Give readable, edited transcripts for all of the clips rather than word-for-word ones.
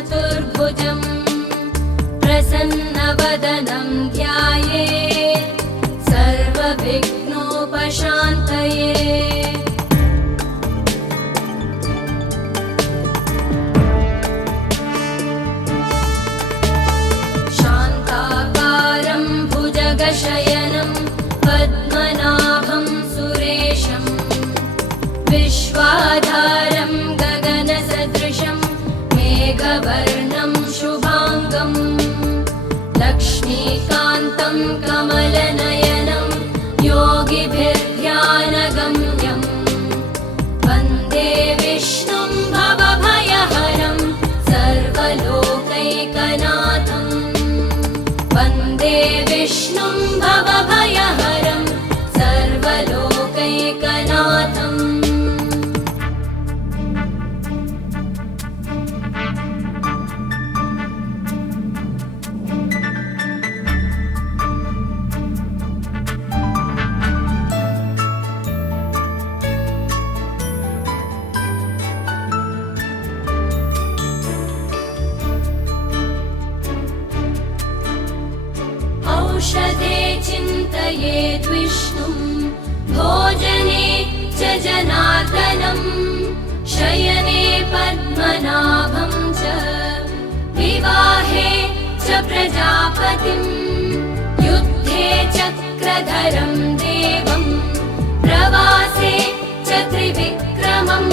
चतुर्भुजम् प्रसन्नवदनं ध्यायेत् सर्वविघ्नोपशान्तये। शान्ताकारं भुजगशयनं पद्मनाभं सुरेशं विश्वाधारं गगनसदृशं मेघवर्णं शुभाङ्गं लक्ष्मीकान्तं कमलनयनं योगिभिर्ध्यानगम्यं वन्दे विष्णुं भवभयहरं सर्वलोकैकनाथं वन्दे विष्णुं भवभयहरं सर्वलोकैकनाथम्। औषधे चिन्तयेद् विष्णुं भोजने च जनार्दनं शयने पद्मनाभं च विवाहे च प्रजापतिं युद्धे चक्रधरं देवं प्रवासे च त्रिविक्रमं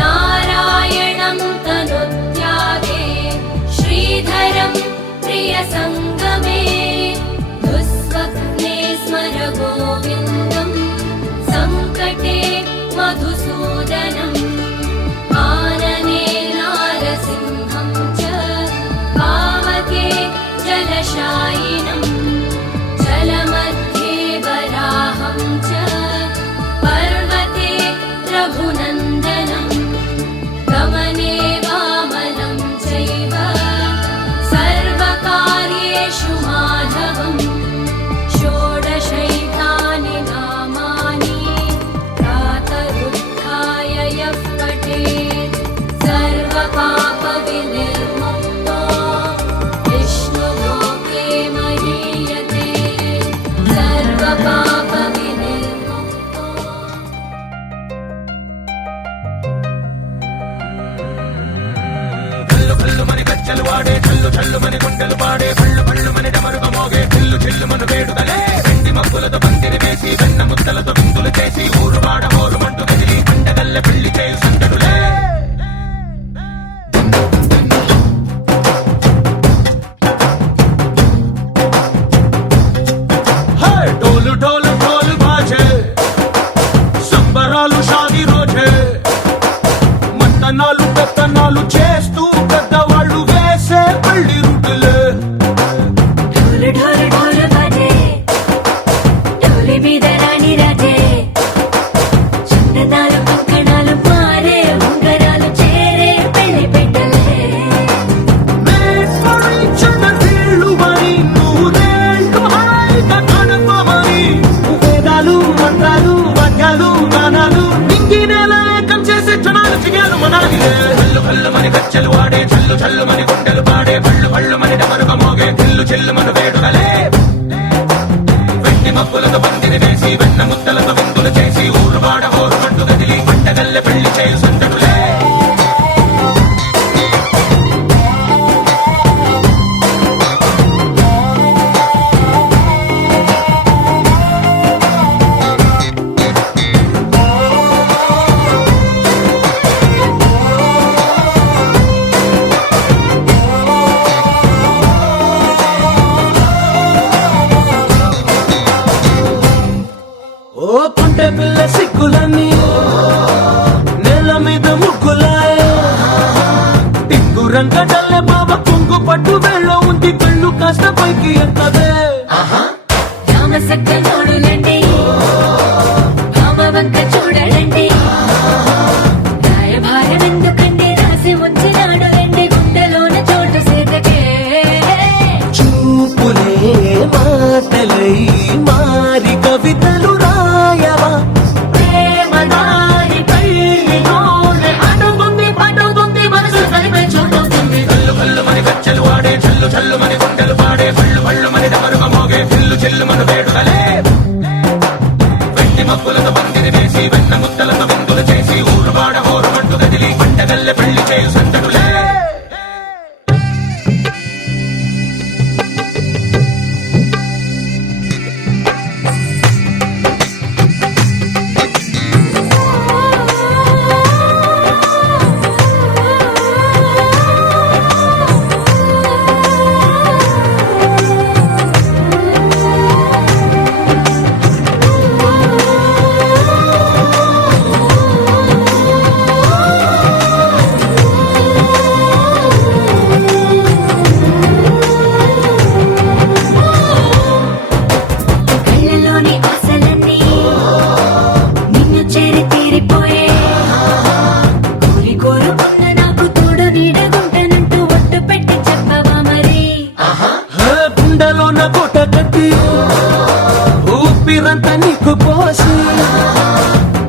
नारायणं तनुत्यागे श्रीधरं प्रियसङ्गमे दुःस्वप्ने स्मर गोविन्दं सङ्कटे मधुसूदनम् आनने नारसिंहं च पावके जलशायिनं जलमध्ये वराहं च पर्वते रघुनन्दनं गमने वामनं चैव सर्वकार्येषु माधवम् षोडशैतानि नामानि प्रातरुत्थाय यः पठेत् सर्वपापविनिर्मुक्तो विष्णुलोके महीयते सर्वपापविनिर्मुक्तो। కల్లు కల్లు మని గజ్జలు వాడే చల్లు చల్లు మని గుండెలు పాడే కళ్ళు కళ్ళు మని డమరుగ మోగే చిల్లు చిల్లు మన వేడుదలే వెండి మబ్బులతో పందిరి వేసి వెన్న ముద్దలతో విందులు చేసి ఊరు వాడ మోరు మంటు కదిలి పండగల్లె పెళ్లి చేయు సందడులే డోలు డోలు డోలు బాజే సంబరాలు షాది రోజే మంతనాలు పెత్తనాలు చేస్తూ పెద్దవాళ్ళు వేసే పెళ్లి రుటులే ढोल ढोल ढोल बाजे ढोली మీద రాణి రాజే చిన్నదాలు కంకణాలు మారే ఉంగరాలు చేరే పెళ్లి పెట్టలే Made for each other వీళ్ళు మరి నూరేళ్ళు హాయిగా గడపమని వేదాలు మంత్రాలు వాద్యాలు గానాలు నింగినేల ఏకం చేసే క్షణాలు చిగాలు మనాలిలే కల్లు కల్లు మని గజ్జలు వాడే చల్లు చల్లు మని గుండెలు పాడే పళ్ళు పళ్ళు మని డమరుగ మోగే చిల్లు చిల్లు మన వేడుదలే వెండి మబ్బులతో పందిరి వేసి వెన్న ముద్దలతో విందులు చేసి ఊరు వాడ ఊరు మంటు కదిలి పండగల్లె పెళ్లి చేయు సందడులే ఓ పుంటె పిల్ల సిక్కులన్నీ నేల మీద ముగ్గులాయ టింగు రంగడల్లె బాబా కుంగు పట్టు వెళ్ళ ఉంది కళ్ళు కాస్త పైకి ఎక్కదే రామసక్క నోడులండి రామవంక చూడలండి రాయభారం ఎందుకండి రాసి ఉంచినాడు రండి గుండెలోన చోటు సేతకే చూపులే మాటలై మారి కవితలు రాయవా ప్రేమదారి పల్లిలోనే అడుగుంది పడుగుంది మనసు కలిపే చోటొస్తుంది ఊరంతా నీకు పోసి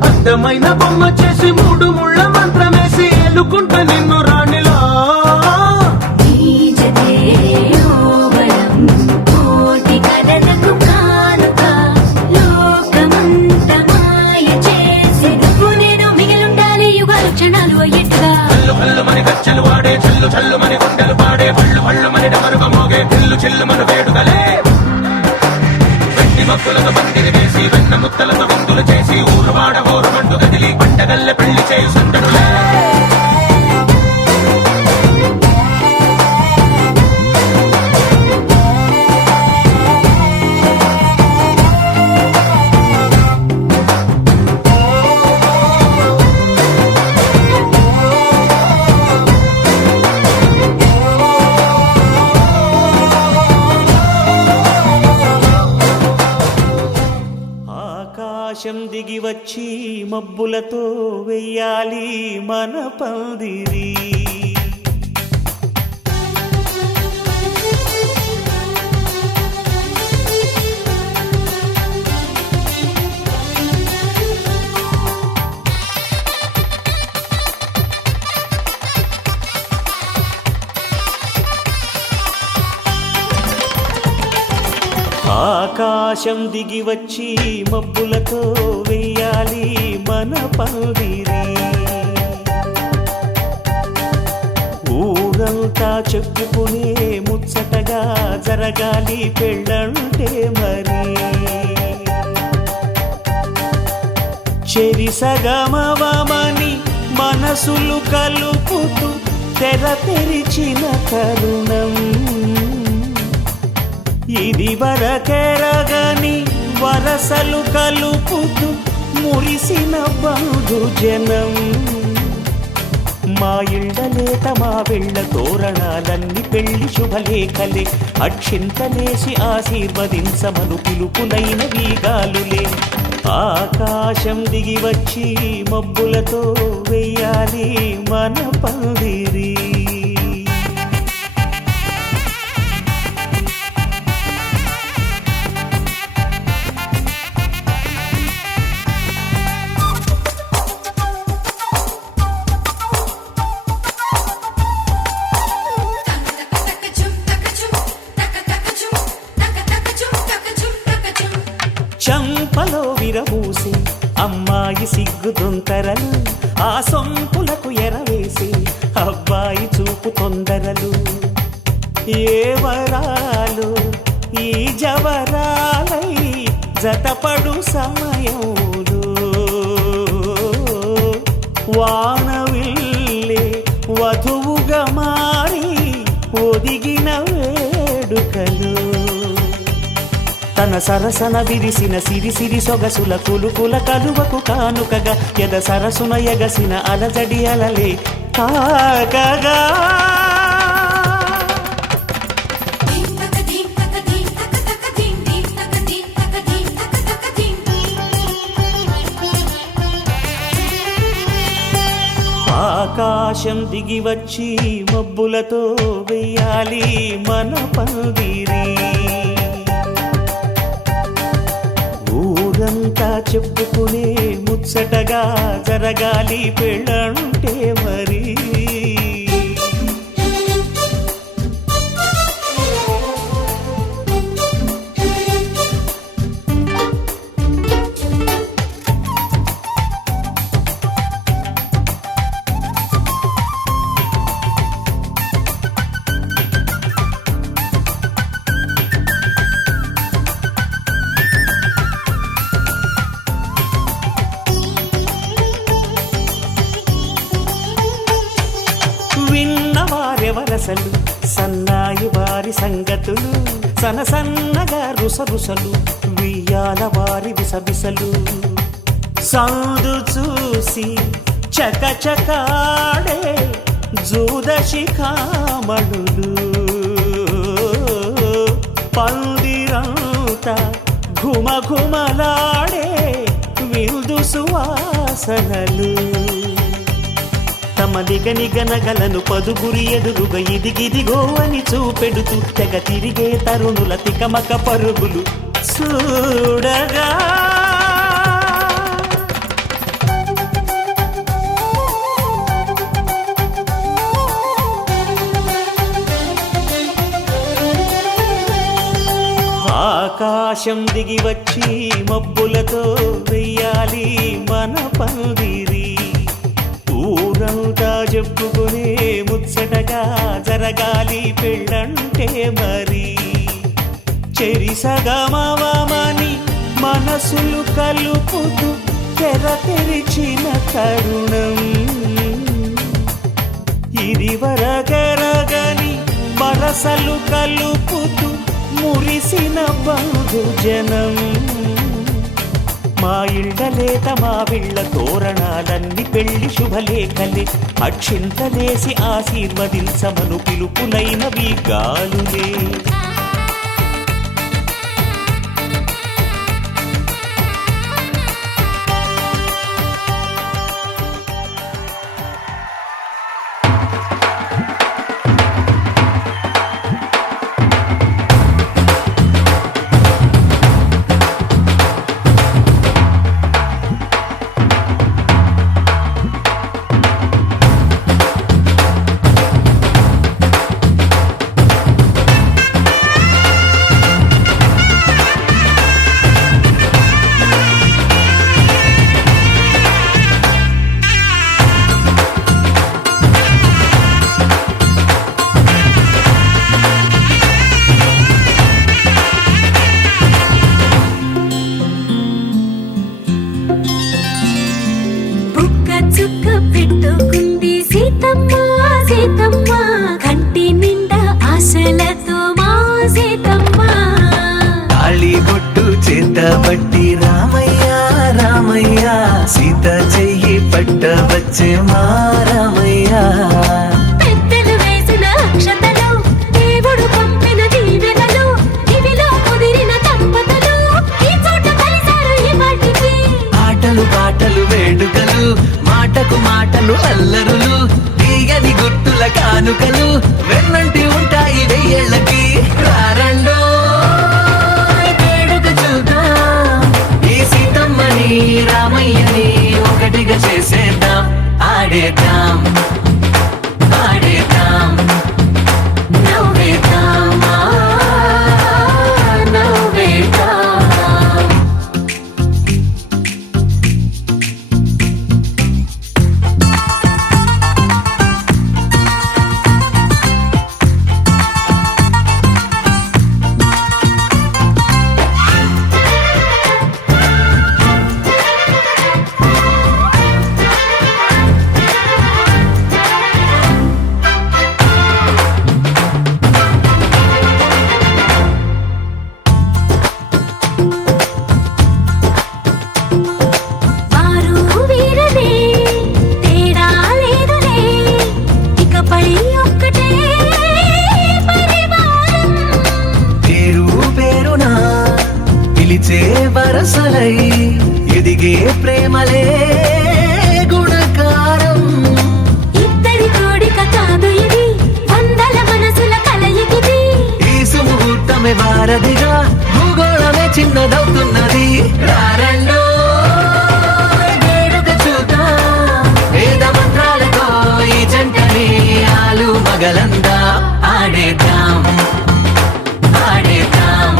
అందమైన బొమ్మ చేసి మూడు ముళ్ళ మంత్రమేసి ఎలుకుంటా నిన్ను రాణిలా నీజతే ఓవరం కోటి కలలకు కానుక లోకమంత మాయ చేసి నువ్వు నేను మిగిలుండాలి యుగాలు క్షణాలు అయ్యేట్టుగా చల్లు చల్లు మని గచ్చలు వాడే చల్లు చల్లు మని గుండెలు పాడే పళ్ళు పళ్ళు మని డమరుగ మోగే పిల్లు చిల్లు మన వేడుకలే వెండి మక్కులతో పందిరి వేసి వెన్న ముత్తలతో విందులు చేసి ఊరు వాడ ఊరు మండు కదిలి పంటగల్లె పెళ్లి చేయు సందడులే ఆకాశం దిగి వచ్చి మబ్బులతో వెయ్యాలి మన పందిరి ఆకాశం దిగి వచ్చి మబ్బులతో వెయ్యాలి మన పందిరి ఊరంతా చెప్పుకునే ముచ్చటగా జరగాలి పెళ్ళంటే మరి చెరిసగమవమని మనసులు కలుపుతూ తెర తెరిచిన తరుణం ఇది వరకెరగని వరసలు కలుపుతూ మురిసిన బంధుజనం మా ఇళ్ళలేత మా వెళ్ళ తోరణాలన్నీ పెళ్లి శుభలేఖలే అక్షింతలేసి ఆశీర్వదించమను పిలుపులైన వీగాలులే ఆకాశం దిగి వచ్చి మబ్బులతో వెయ్యాలి మన పందిరి చంపలో విరబూసి అమ్మాయి సిగ్గుదొంతరలు ఆ సొంపులకు ఎరవేసి అబ్బాయి చూపు తొందరలు ఏ వరాలు ఈ జవరాలై జతపడు సమయంలో వానవిల్లే వధువుగా మారి ఒదిగిన వేడుకలు తన సరసన విరిసిన సిరిసిరి సొగసుల కులుకుల కలువకు కానుకగా ఎద సరసున ఎగసిన అలజడి అలలే కాకగా ఆకాశం దిగి వచ్చి మబ్బులతో వెయ్యాలి మన పందిరి ఊరంతా చెప్పుకునే ముచ్చటగా జరగాలి పెళ్ళంటే మరి విన్నవారెవరసలు సన్నాయి వారి సంగతులు సనసన్నగా రుసరుసలు వియ్యాల వారి విసబిసలు సౌదు చూసి చకచకాడే జూదశిఖామణులు పందిరంతా ఘుమఘుమలాడే విందు సువాసనలు తమ నిగనిగనగలను పదుగురి ఎదురుగా ఇదిగిదిగో అని చూపెడుతూ తెగ తిరిగే తరుణుల తికమక పరుగులు చూడగా ఆకాశం దిగి వచ్చి మబ్బులతో వెయ్యాలి మన పందిరి ఊరంతా చెప్పుకునే ముచ్చటగా జరగాలి పెళ్ళంటే మరి చెరిసగమవమని మనసులు కలుపుతూ తెర తెరిచిన తరుణం ఇది వరగరగని వరసలు కలుపుతూ మురిసిన బంధుజనం మా ఇళ్ళలేత మా విళ్ళ తోరణాలన్నీ పెళ్లి శుభలేఖలే అక్షింతలేసి ఆశీర్వదించమను పిలుపులైనవి గాలులే చుక్క పెట్టుకుంది సీతమ్మ సీతమ్మ కంటి నిండా ఆశలతో మా సీతమ్మ తాళి బొట్టు చేతబట్టి రామయ్య రామయ్య సీత చెయ్యి పట్ట వచ్చే మా రామయ్య పెద్దలు వేసిన అక్షతలు దేవుడు పంపిన దీవెనలు ఇవిలో కుదిరిన దంపతులు ఈ చోట కలిసారు ఈ వాటికి ఆటలు పాటలు వేడుకలు మాటకు మాటలు అల్లరులు తీయని గుర్తుల కానుకలు వెన్నంటి ఉంటాయి వెయ్యేళ్ళకి రారండో వేడుక చూద్దాం ఈ సీతమ్మని రామయ్యని ఒకటిగా చేసేద్దాం ఆడేద్దాం ఆడేద్దాం నవ్వేద్దాం నవ్వేద్దాం వరసలై ఎదిగే ప్రేమలే గుణకారం ఇద్దరి కోడిక కాదు ఇది వందల మనసుల కలయికిది ఈ సుముహూర్తమే వారధిగా భూగోళమే చిన్నదవుతున్నది రారండో వేడుక చూద్దాం వేద మంత్రాలతో ఈ జంటని ఆలు మగలందా ఆడేద్దాం ఆడేద్దాం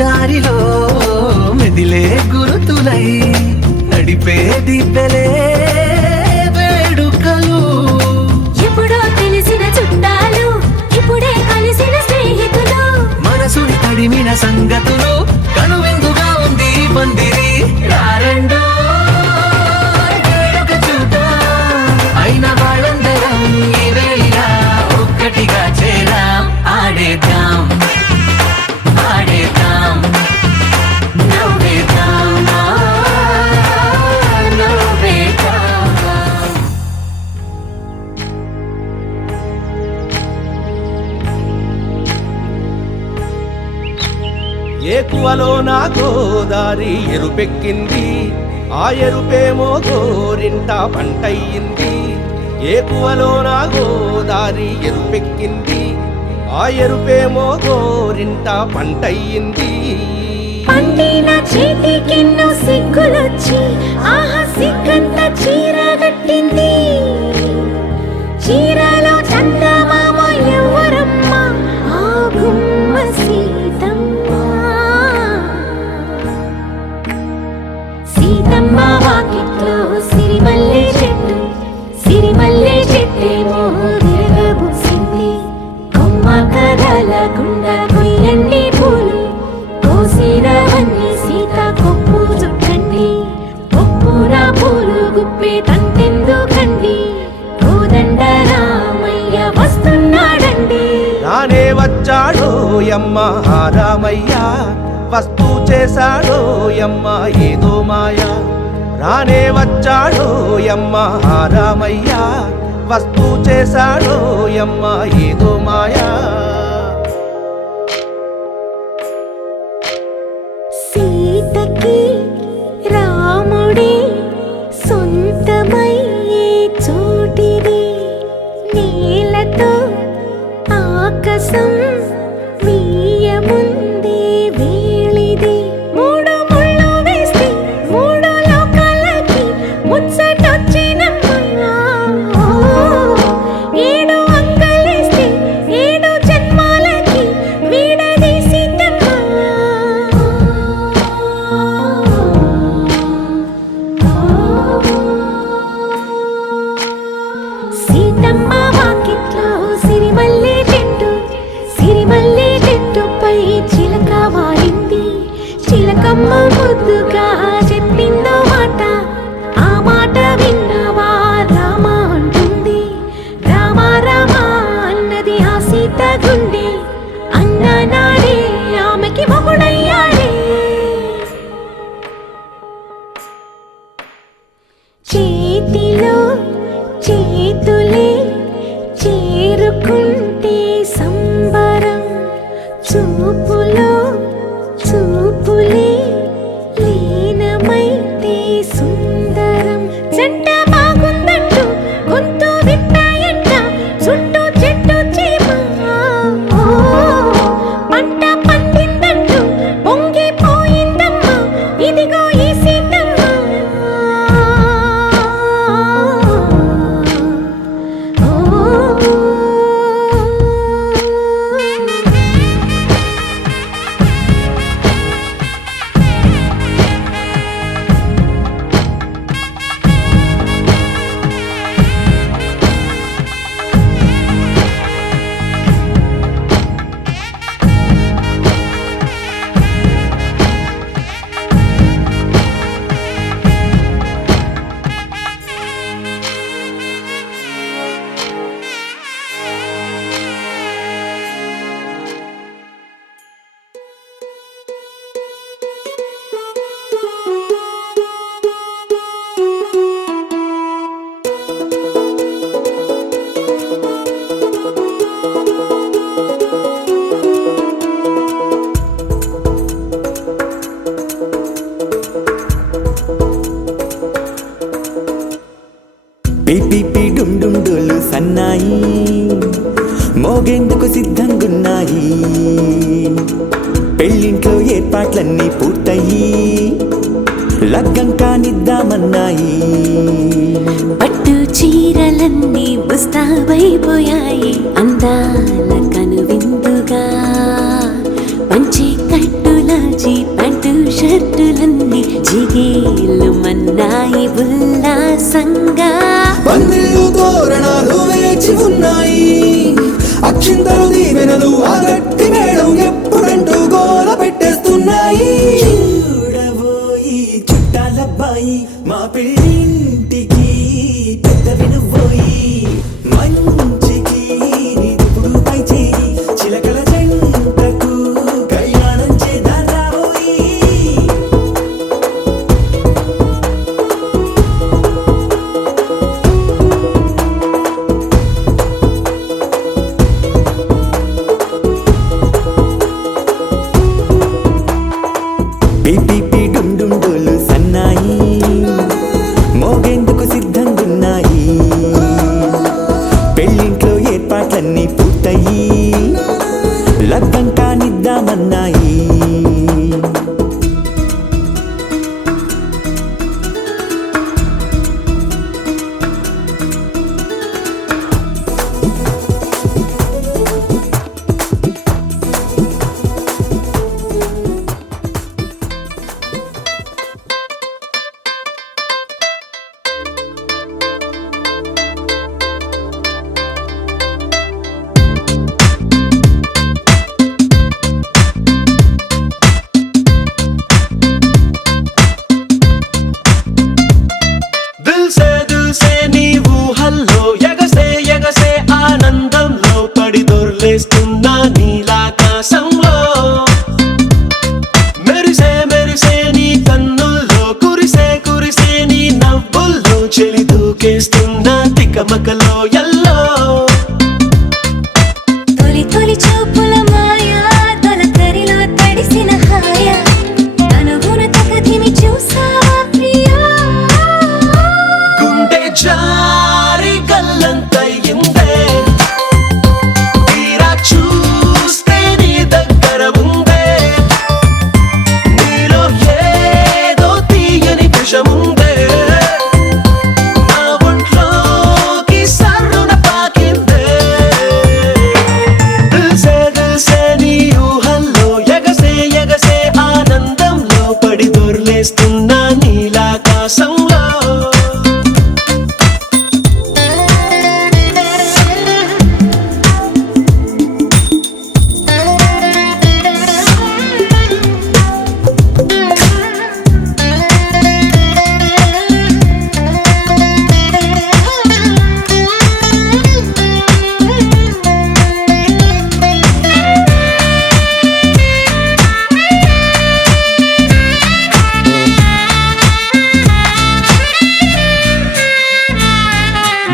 దారిలో మెదిలే గురుతులై నడిపే దిబ్బెలే వేడుకలు ఎప్పుడో తెలిసిన చుట్టాలు ఇప్పుడే కలిసిన స్నేహితులు మనసుని తడిమిన సంగతులు కనువిందుగా ఉంది పందిరి ఏకువలో నా గోదారి ఎరుపెక్కింది, ఆ ఎరుపేమో గోరింట పంటయ్యింది. ఏకువలో నా గోదారి ఎరుపెక్కింది, ఆ ఎరుపేమో గోరింట పంటయ్యింది. పండిన చేతికెన్నో సిగ్గులొచ్చి ఆహా సిగ్గంత చీర కట్టింది. చీరలో చందమామ ఎవరమ్మ, ఆ గుమ్మ సీతమ్మ. సీతమ్మ వాకిట్లో సిరిమల్లె చెట్టు, సిరిమల్లె చెట్టేమో విరగబూసింది. కొమ్మ కదలకుండా కొయ్యండి పూలు, కోసిరవన్నీ సీత కొప్పు చుట్టండి. కొప్పున పూలు గుప్పే తంతెందుకండి, కోదండ రామయ్య వస్తున్నాడండి. రానే వచ్చాడో యమ్మ రామయ్య, వస్తూ చేశాడో యమ్మ ఏదో మాయ. రానే వచ్చాడో యమ్మ రామయ్య, వస్తూ చేశాడో యమ్మ ఏదో మాయా. సీతకి రాముడే సొంతమయ్యే చోటిది, నేలతో ఆకాశం వీయముందే వేళిది. మూడు ముళ్ళు వేస్తే మూడు లోకాలకి ముచ్చటొచ్చినమ్మా. ఏడు అంగలేస్తే ఏడు జన్మాలకి వీడదీసిందమ్మా. సీతమ్మ వాకిట్లో సిరిమల్లె చెట్టు, సిరిమల్లె చెట్టుపై చిలక వాలింది. చిలకమ్మ ముద్దుగా చెప్పిందో మాట, ఆ మాట విన్నవా రామ అంటుంది. రామ రామ అన్నది ఆ సీత గుండె, అన్న నాడే ఆమెకి మొగుడయ్యాడే. చేతిలో చేతులే చేరుకుంటే సంబరం, చూపులో చూపులే లీనమైతే సుందరం. జంట బాగుందంటూ గొంతు విప్పాయంట చుట్టూ చెట్టు చీమ. పంట పండిందంటూ పొంగిపోయిందమ్మా, ఇదిగో ఈ సీతమ్మ. పిపి డుండుండులు సన్నాయి మోగేందుకు సిద్ధంగున్నాయి. పెళ్ళింట్లో ఏర్పాట్లన్నీ పూర్తయి లగ్గం కానిద్దామన్నాయి. పట్టు చీరలన్నీ ముస్తాబైపోయాయి, అందాల కనువిందుగా. పంచి కట్టులాచి ప్యాంటు షర్టులన్నీ జిగేలు మన్నాయి ఉల్లాసంగా. పందిళ్ళు తోరణాలు వేచి ఉన్నాయి, అక్షింతలు దీవెనలు ఆ గట్టి మేడం ఎప్పుడంటూ గోల పెట్టేస్తున్నాయి. చూడబోయి చుట్టాలబ్బాయి మా పెళ్ళింటికి పెద్ద వినుబోయి. మంచికి ఇప్పుడు పై చేయి చిలకల జంటకు కళ్యాణం చేద్దాం రాబోయి. నీలాకాశంలో మెరిసే మెరిసే నీ కన్నుల్లో కురిసే కురిసే నీ నవ్వుల్లో చెలి దూకేస్తున్న తికమకలో ఎల్లో తొలి తొలి చూపుల మాయా తొలకరిలో తడిసిన హాయ అనుగుణ తగదిమి చూసావా ప్రియా గుండె జారి గల్లంతయిందే తీరా చూస్తే నీ దగ్గర ఉందే నీలో ఏదో తీయని విషముందే నా ఒంట్లోకి సర్రున పాకిందే దిల్సే నీ ఊహల్లో ఎగసే ఎగసే ఆనందంలో పడి దొర్లేస్తున్నా నీలాకాశంలో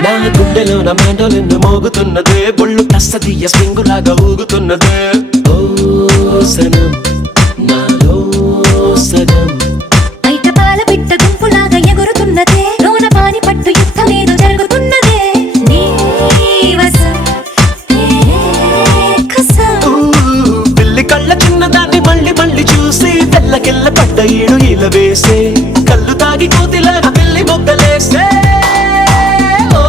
నా గుండెలో నా మెండోలిన్ను మోగుతున్నదే బొళ్ళు కస్తదీయ స్వింగులాగా ఊగుతున్నదే ఓ సనం నాలో సగం బయట పాల బిడ్డ గుంపులాగా ఎగురుతున్నదే లోన పాని పట్టు యుద్ధమేదో జరుగుతున్నదే నీ వసం కసం ఊ, పిల్లి కళ్ళ చిన్నదాన్ని మళ్ళీ మళ్ళీ చూసి తెల్లకెళ్ళ పడ్డ ఈడు ఇలా వేసే కళ్ళు తాగి కోతిలాగా పిల్లి మొగ్గలేసే ఓ,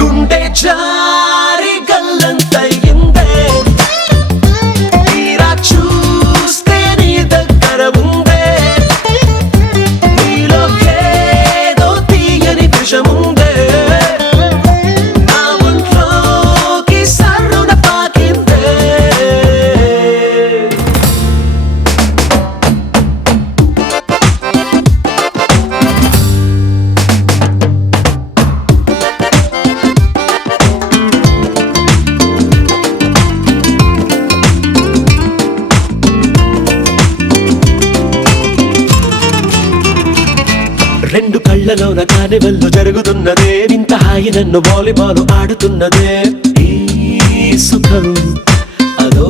గుండె జారి గల్లంతయిందే తీరా చూస్తే నీ దగ్గర ఉందే నీలో ఏదో తీయని విషముందే నా ఒంట్లోకి సర్రున పాకిందే రెండు కళ్ళలోన కానివెల్లు జరుగుతున్నదే ఇంత హాయి నన్ను వాలీబాల్ ఆడుతున్నదే ఈ సుఖం అదో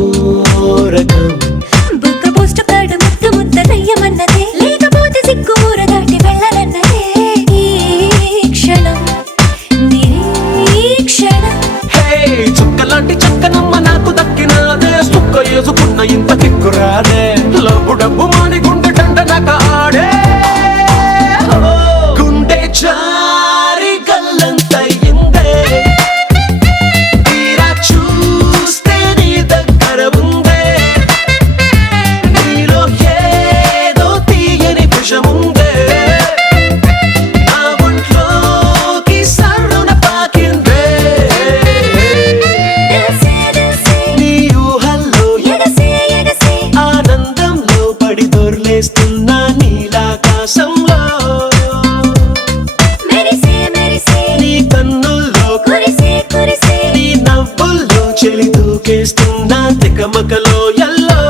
రకం బుక్క పోస్ట్ కార్డు ముద్దు ముద్ద దయ్యమన్నదే లేకపోతే సిగ్గు ఊర దాటి వెళ్ళనన్నదే ఈ క్షణం నిరీక్షణం హే చుక్కలాంటి చక్కనమ్మ నాకు దక్కినాదే సుక్క వేసుకున్న ఇంత కిక్కురాదే లబ్బు డబ్బు మాని గుండె దండనక ఆడే ఓ, గుండె జారి గల్లంతయిందే తీరా చూస్తే నీ దగ్గర ఉందే నీలో ఏదో తీయని విషముందే నా ఒంట్లోకి సర్రున పాకిందే దిల్సే నీ ఊహల్లో ఎగసే ఎగసే ఆనందంలో పడి దొర్లేస్తున్నా నీలాకాశంలో మెరిసే మెరిసే నీ కన్నుల్లో కురిసే కురిసే నీ నవ్వుల్లో చెలి దూకేస్తున్నా తికమకలో ఎల్లో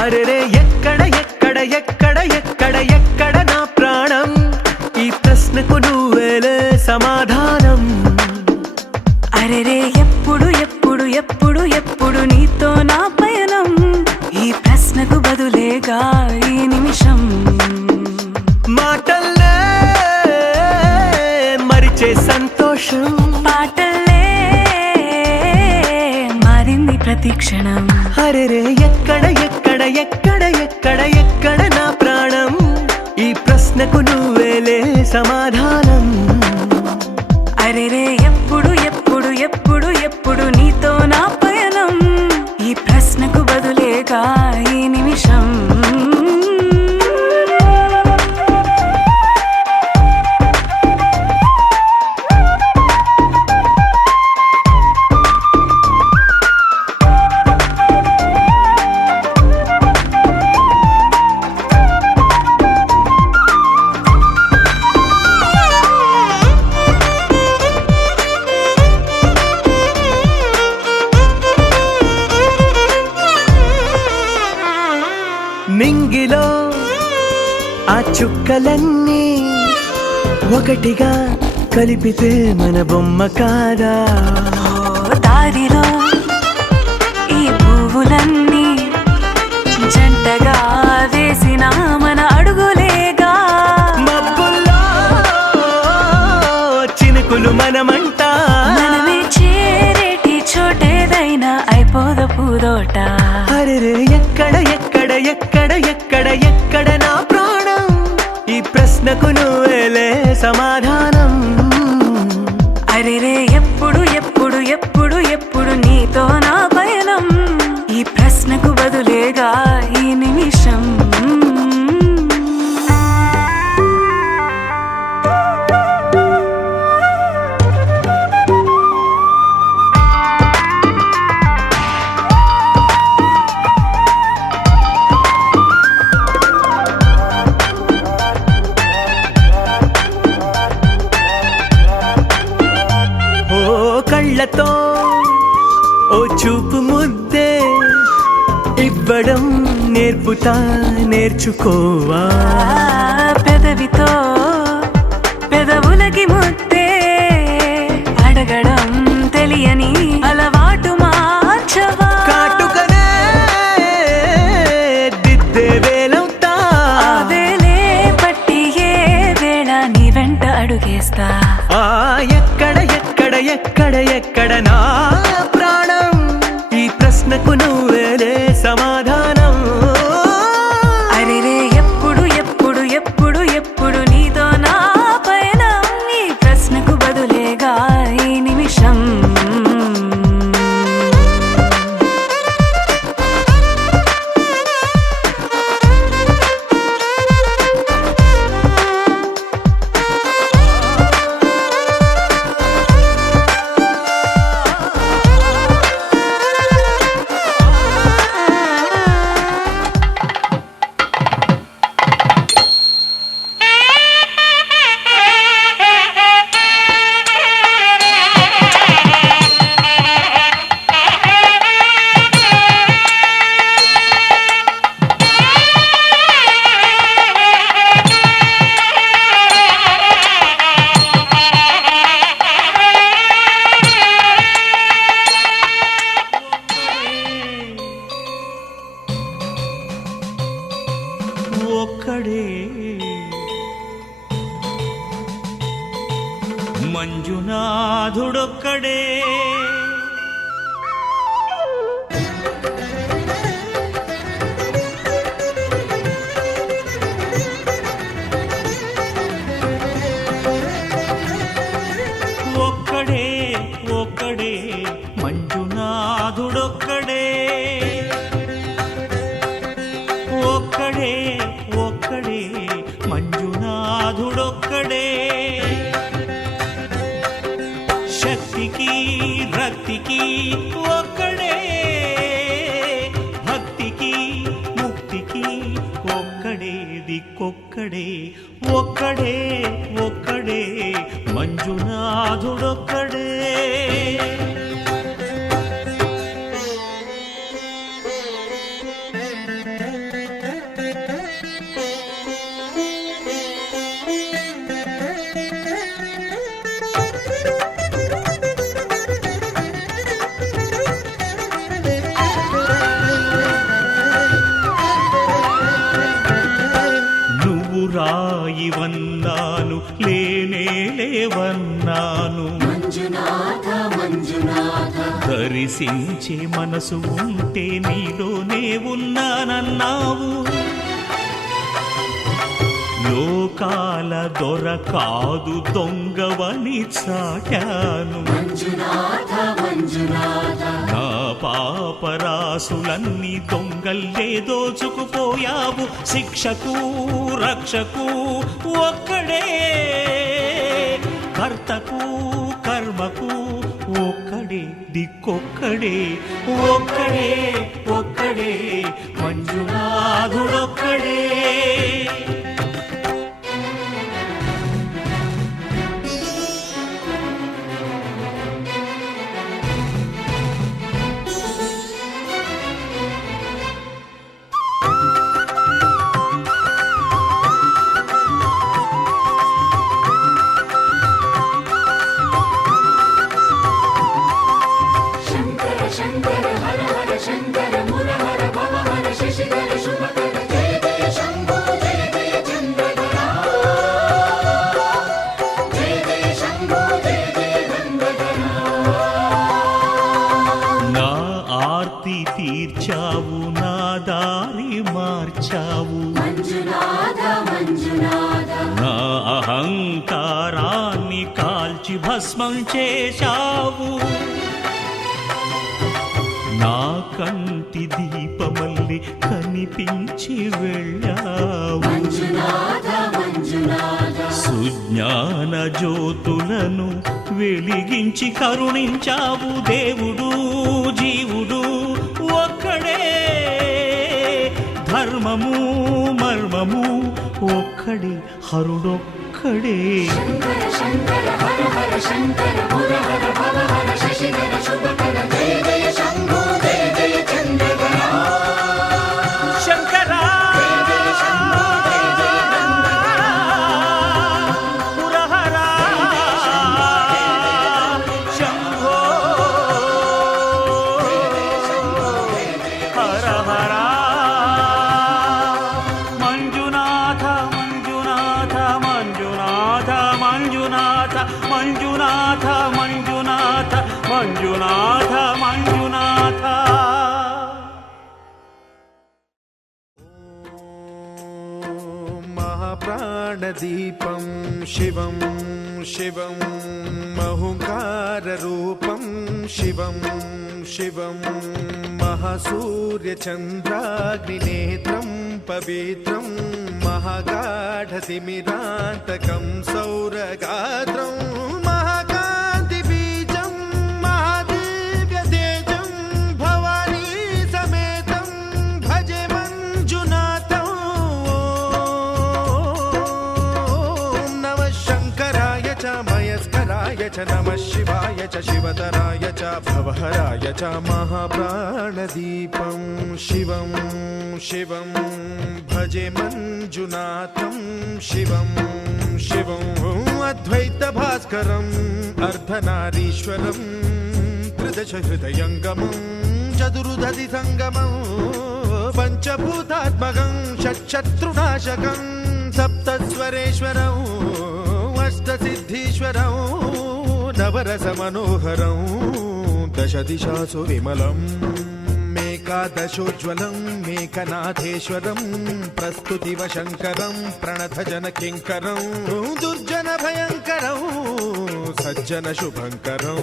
అరెరే ఎక్కడ ఎక్కడ ఎక్కడ ఎక్కడ ఎక్కడ నా ప్రాణం ఈ ప్రశ్నకు నువ్వేలే సమాధానం అరెరే ఎప్పుడు ఎప్పుడు ఎప్పుడు ఎప్పుడు నీతో నా పయనం ఈ ప్రశ్నకు బదులేగా ఈ నిమిషం మాటల్లే మరిచే సంతోషం పాటలే మారింది ప్రతి క్షణం అరెరే ఎక్కడ ఎక్కడ ఎక్కడ ఎక్కడ ఎక్కడ నా ప్రాణం ఈ ప్రశ్నకు నువ్వేలే సమాధానం అరెరే ఎప్పుడు ఎప్పుడు ఎప్పుడు ఎప్పుడు నీతో నా పయనం ఈ ప్రశ్నకు బదులేగా ఈ నిమిషం నింగిలో ఆ చుక్కలన్నీ ఒకటిగా కలిపితే మన బొమ్మ కాదా? దారిలో ఈ పువ్వులన్నీ జంటగా వేసిన మన అడుగులేగా. మబ్బుల్లో చినుకులు మనమంట, మనమే చేరేటి చోటేదైనా అయిపోదు పూదోట. అరెరే ఎక్కడ ఎక్కడ ఎక్కడ ఎక్కడ ఎక్కడ నా ప్రాణం? ఈ ప్రశ్నకు నువ్వేలే సమాధానం. అరెరే ఎప్పుడు ఎప్పుడు ఎప్పుడు ఎప్పుడు నీతో నా పయనం? ఈ ప్రశ్నకు బదులేగా ఈ నిమిషం. కళ్ళతో ఓ చూపు ముద్దే ఇవ్వడం నేర్పుతా, నేర్చుకోవా? పెదవితో పెదవులకి ముద్దే అడగడం తెలియని అలవాటు మార్చవా? కాటుకనే దిద్దే వేలవుతా, వేలే పట్టి ఏ వేళ నీ వెంట అడుగేస్తా. ఎక్కడ ఎక్కడ ఎక్కడ ఎక్కడ నా ప్రాణం? ఈ ప్రశ్నకు నువ్వేలే సమాధానం. అరెరే ఎప్పుడు ఎప్పుడు ఎప్పుడు ఎప్పుడు నీతో నా పయనం? ఈ ప్రశ్నకు బదులేగా ఈ నిమిషం. ఒక్కడే మంజునాథుడొక్కడే, ఒక్కడే ఒక్కడే మంజునాథుడొక్కడే, ఒక్కడే ఒక్కడే మంజునాథుడొక్కడే. శక్తికి రక్తికి ఒక్కడే, భక్తికి ముక్తికి ఒక్కడే, దిక్కొక్కడే, ఒక్కడే ఒక్కడే మంజునాథుడొక్కడే. రాయివన్నాను లేనే లేవన్నాను, దరిసించే మనసు ఉంటే నీలోనే ఉన్నానన్నావు. లోకాల దొర కాదు దొంగవని చాటాను, నా పాపరాసులన్నీ దొంగల్లే దోచుకుపోయావు. శిక్షకు రక్షకు ఒక్కడే, కర్తకు కర్మకు ఒక్కడే, దిక్కొక్కడే, ఒక్కడే ఒక్కడే మంజునాథుడొక్కడే. మార్చావు నా అహంకారాన్ని కాల్చి భస్మం చేశావు నా కంటి దీపమల్లి కనిపించి వెళ్ళావు సుజ్ఞాన జ్యోతులను వెలిగించి కరుణించావు దేవుడు జీవుడు ఒక్కడే ధర్మము మర్మము ఒక్కడే హరుడొక్కడే శంకరా పురహరా శంభో హర హర మంజునాథ మంజునాథ మంజునాథ మంజునాథ మంజునాథ మంజునాథ మంజునాథ మంజునాథ महाप्राणदीपं शिवं शिवं महुकाररूपं शिवं शिवं महासूर्यचन्द्राग्निनेत्रं पवित्रं महागाढतिमिरान्तकं सौरगात्रं महाकान्तिबीजं महादिव्यतेजं भवानी समेतं भजे मञ्जुनाथं मयस्कराय च नमः शिवाय च शिवतराय च भवहराय च महाप्राणदीपं शिवं शिवं भजे मञ्जुनाथं शिवं शिवं अद्वैतभास्करम् अर्धनारीश्वरं त्रिदशहृदयङ्गमं चतुर्दधिसङ्गमं पञ्चभूतात्मकं षट्शत्रुनाशकं सप्तस्वरेश्वरं अष्टसिद्धीश्वरं नवरसमनोहरं दशदिशासु विमलम् मेकादशोज्ज्वलं मेकनाथेश्वरं प्रस्तुतिवशङ्करं प्रणतजनकिङ्करं दुर्जनभयङ्करं सज्जनशुभङ्करं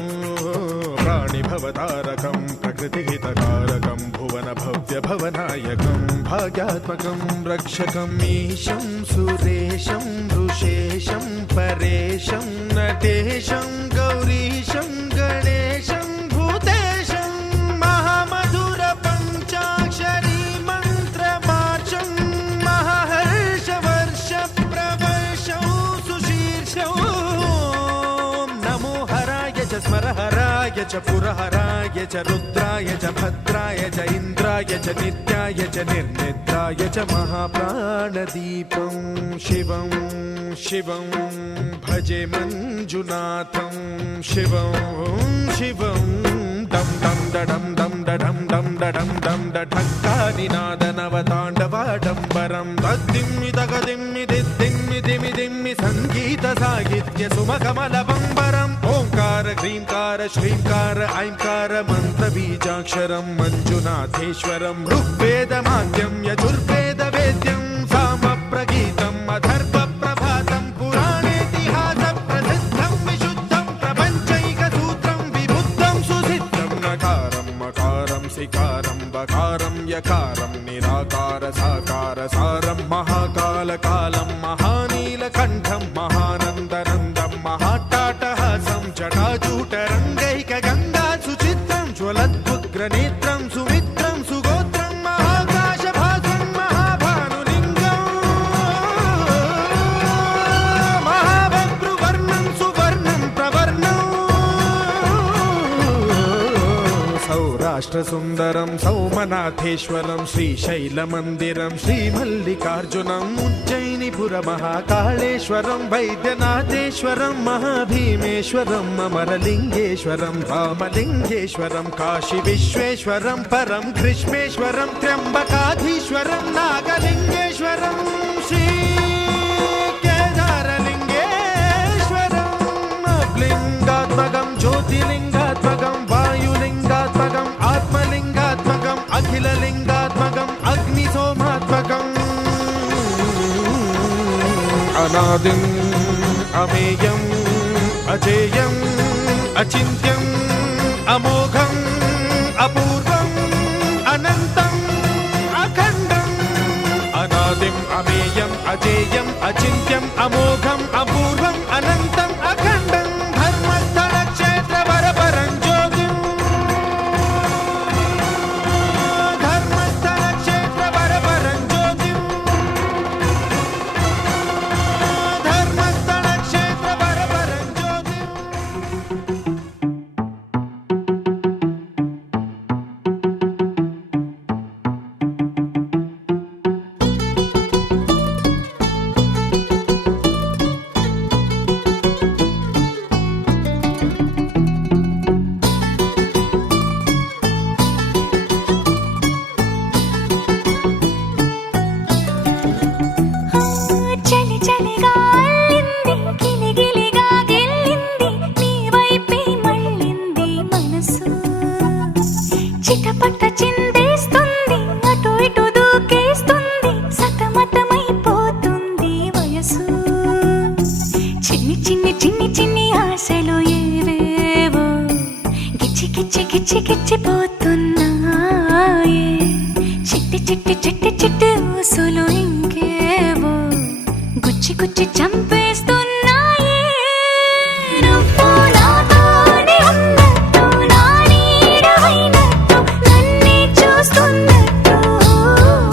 प्राणिभवतारकं प्रकृतिहितकारकं भुवनभव्यभवनायकं भाग्यात्मकं रक्षकम् ईशं सुरेशं ऋषेशं परेशं नटेशं गौरीशं गणेशं भूतेशं महामधुरपञ्चाक्षरी मन्त्रमार्चं महाहर्षवर्षप्रवर्षं सुशीर्षं नमो हराय च स्मरहराय च पुरहराय च रुद्राय च भद्राय च इन्द्राय च नित्याय च निर्निद्राय च महाप्राणदीपं शिवं शिवं भजे मञ्जुनाथं शिवं शिवं डं डं डडं डं डडं डं डडं डं डढक्कानिनादनवताण्डवाडम्बरं तद्दिम्मि तगदिम्मि दिद्दिम्मि दिमि दिम्मि सङ्गीतसाहित्य सुमकमलबम्बरम् ओङ्कार ह्रीङ्कार श्रीङ्कार ऐङ्कार मन्त्रबीजाक्षरं मञ्जुनाथेश्वरं ऋग्वेदमाद्यं यजुर्वेदवेद्यं सामप्रगीतम् अथर्वप्रभातं पुराणेतिहासप्रसिद्धं विशुद्धं प्रपञ्चैकसूत्रं विबुद्धं सुसिद्धं नकारं मकारं सिकारं बकारं यकारं निराकार साकार सारं महाकालकालं महानीलकण्ठं महानन्दनन्दं महाट्टाटहासं जटाजूटरङ्गैकगङ्गा सुचित्रं ज्वलद्वुग्रनेत्रं सुमित्रं सुगोत्रं महाकाशभासं महाभानुलिङ्गं महाभद्रुवर्णं सुवर्णं प्रवर्णं सौराष्ट्रसुन्दरं सौमनाथेश्वरं श्रीशैलमन्दिरं श्रीमल्लिकार्जुनम् उज्जयिनीपुरमहाकाळेश्वरं वैद्यनाथेश्वरं महाभीमेश्वरम् अमरलिङ्गेश्वरं रामलिङ्गेश्वरं काशीविश्वेश्वरं परं ग्रीष्मेश्वरं त्र्यम्बकाधीश्वरं नागलिङ्गेश्वरं श्रीकेदारलिङ्गेश्वरं लिङ्गात्मकं ज्योतिलिङ्गात्मकं वायुलिङ्गात्मकम् आत्मलिङ्गात्मकम् अखिललिङ्गात्मकम् अग्निसोमात्मकम् అనాదిం అమేయం అజేయం అచింత్యం అమోఘం అపూర్వం అనంతం అఖండం అనాదిం అమేయం అజేయం అచింత్యం అమోఘం అపూర్వం అనంతం అఖండం ధర్మస్థల క్షేత్ర వరపరం జ్యోతిం ధర్మస్థల క్షేత్ర వరపరం జ్యోతిం ధర్మస్థల క్షేత్ర వరపరం జ్యోతిం చలి చలిగా అల్లింది గిలిగిలిగా గెల్లింది నీ వైపే మళ్ళింది మనసు చిటపట చిందేస్తుంది అటు ఇటు దూకేస్తుంది సతమతమైపోతుంది వయసు చిన్ని చిన్ని చిన్ని చిన్ని ఆశలు ఏవేవో గిచ్చి గిచ్చి గిచ్చి గిచ్చిపోతున్నాయే చిట్టి చిట్టి చిట్టి చిట్టి ఊసులు ఇంకేవో గుచ్చి గుచ్చి చంపేస్తున్నాయే నువ్వు నాతోనే ఉన్నట్టు నా నీడవైనట్టు నన్నే చూస్తున్నట్టు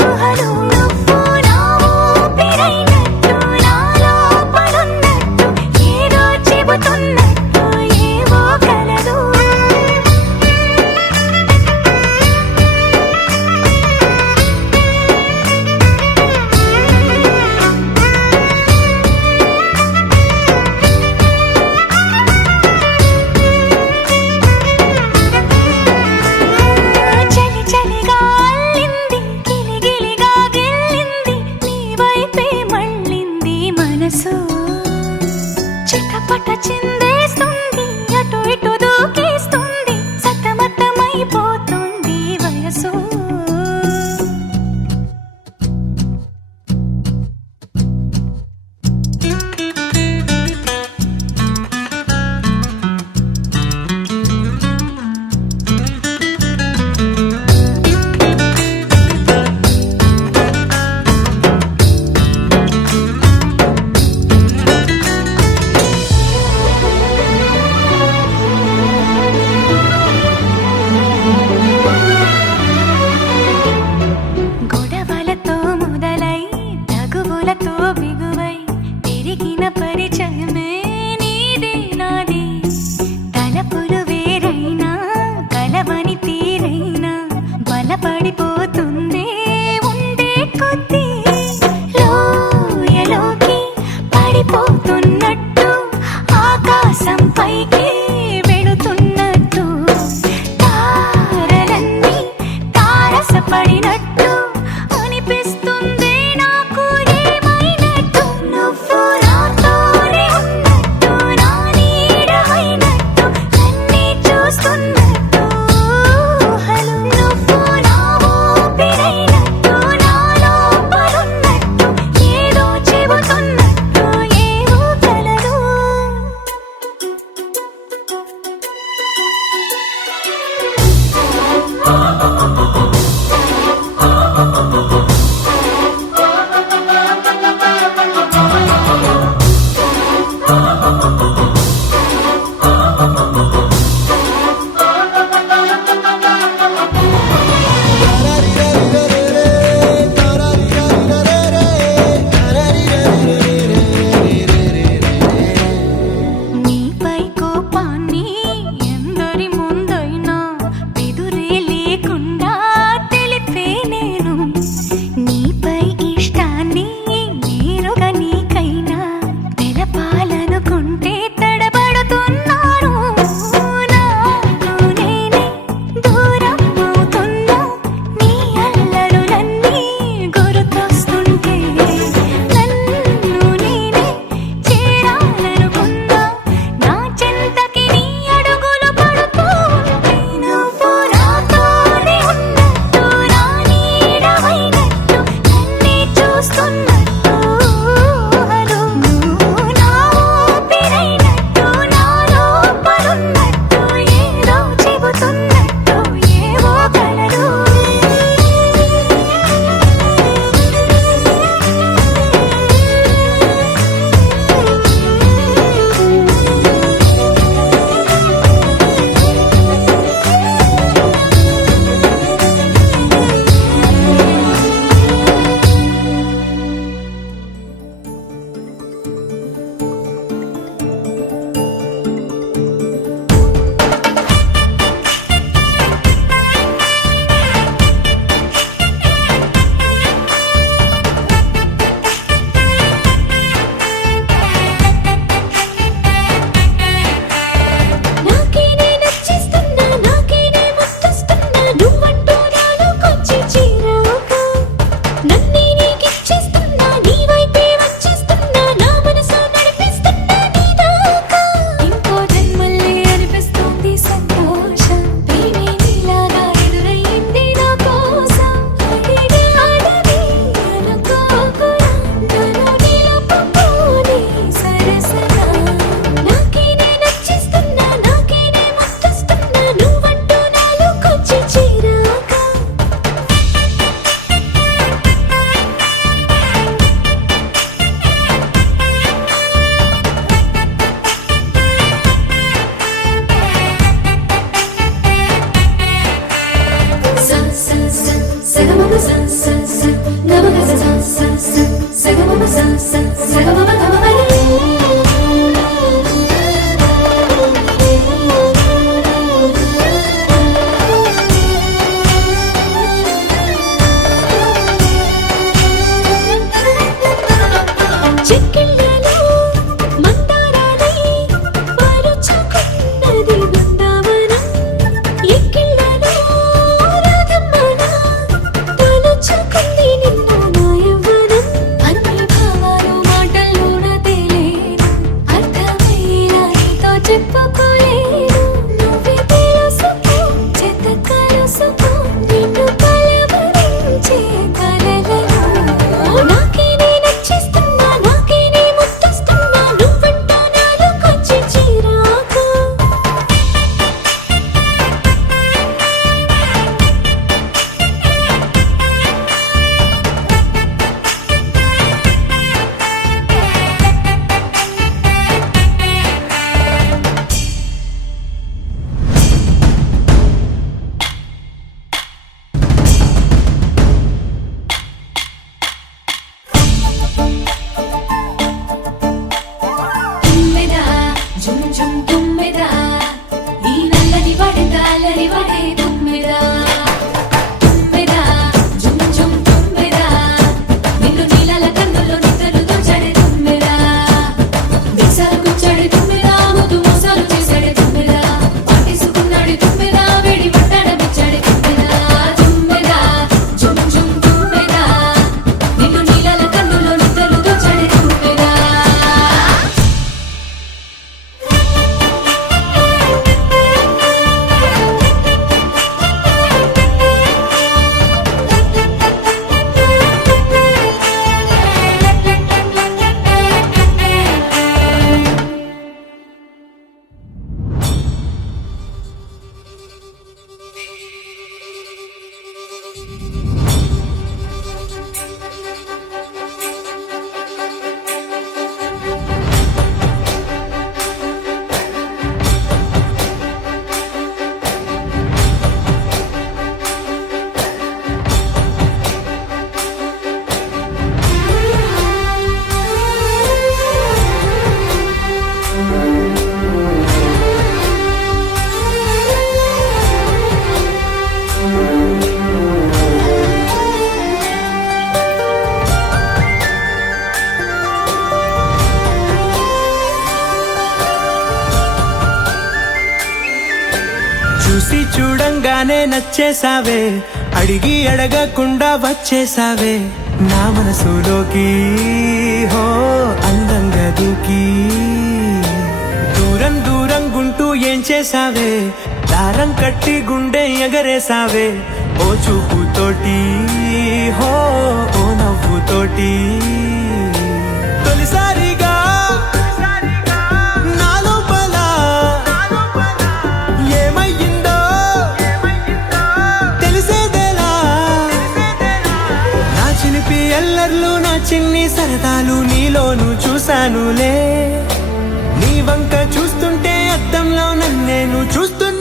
ఊహలు నువ్వు నా ఊపిరైనట్టు నా లోపలున్నట్టు ఏదో చెబుతున్నట్టు ఏవో కలదు చలి చలిగా అల్లింది గిలిగిలిగా గెల్లింది నీ వైపే మళ్ళింది మనసు చిటపట చిందేస్తుంది అటు ఇటు దూకేస్తుంది సతమతమైపోతుంది వయసు గొడవలతో మొదలై తగువులతో బిగువై పెరిగిన పరిచయమే నీది నాది తలపులు వేరైనా కలవని తీరైనా బలపడిపోతుంది ఉండే కొద్దీ లోయలోకి పడిపోతున్నట్టు ఆకాశం పైకి వెళుతున్నట్టు తారలన్నీ తారసపడినట్టు అనిపిస్తుంది నాకు ఏమైనట్టు నువ్వు నాతోనే చెక్కిళ్ళలో మందారాలై పరుచుకున్నది బృందావనం. ఎక్కిళ్ళలో రాధమ్మన తలుచుకుంది నిన్న నా యవ్వనం. అన్ని భావాలు మాటల్లోన తేలేను, అర్థమయ్యేలా నీతో చెప్పుకోలేను. నువ్వే తెలుసుకో, చేత కలుసుకో, నిన్ను కలవరించే కలలను. నాకే నే నచ్చిస్తున్నా, నాకే నే ముద్దిస్తున్నా, నువ్వంట నాలోకొచ్చి చిరాకు. తుమ్మెదా జుమ్ జుమ్ తుమ్మెదా, ఈ నల్లని వడగాలని వడే తుమ్మెదా. తుమ్మెదా జుమ్ జుమ్ తుమ్మెదా, నిన్ను నీలాల కన్నుల్లో నిద్రలు దోచడే తుమ్మెదా. విసాలు కూర్చాడే తుమ్మెదా, ముద్దు మోసాలు చేశాడే తుమ్మెదా. పాటేసుకున్నాడు తుమ్మెదా, వేడి పట్టాడమిచ్చాడే తుమ్మెదా. తుమ్మెదా జుమ్ జుమ్ తుమ్మెదా, నిన్ను నీలాల కన్నుల్లో నిద్రలు దోచడే తుమ్మెదా. చూసి చూడంగానే నచ్చేసావే, అడిగి అడగకుండా వచ్చేసావే నా మనసులోకి. హో అందంగా దూకి దూరం దూరం గుంటూ ఏం చేసావే, దారం కట్టి గుండె ఎగరేసావే ఓ చూపుతోటి. హో ఓ నవ్వుతోటి తొలిసారిగా నా లోపల ఏమయ్యిందో తెలిసేదేలా. నా చిలిపి ఎల్లర్లు, నా చిన్ని సరదాలు నీలోను చూశానులే. నీ వంక చూస్తుంటే అద్దంలో నన్నేను చూస్తున్నా.